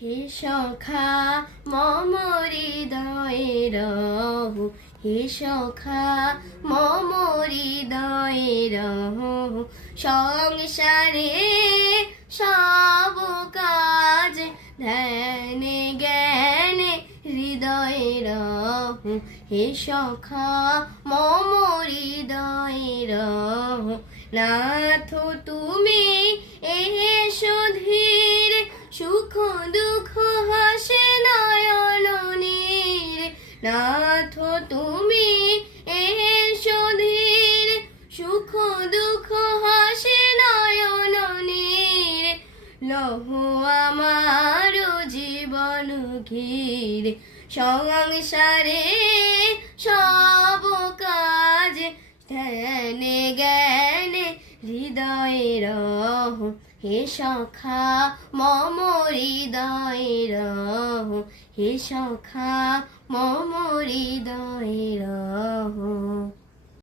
হে সখা মম হৃদয়ে রহু, হে সখা মম হৃদয়ে রহু। সংসারে সব কাজ ধ্যানে জ্ঞানে হৃদয়ে রহু, হে সখা মম হৃদয়ে রহু। নাথ তুমি এসো ধীরে, সুখ দুঃখ হাসে নয়ন নীরে। নাথ তুমি এসো ধীরে, সুখ দুঃখ হাসে নয়ন নীরে। লহ আমার জীবন ঘিরে, সংসারে সব কাজ ধ্যানে জ্ঞানে হৃদয়ে রহু, হে সখা মম হৃদয়ে রহু, হে সখা মম হৃদয়ে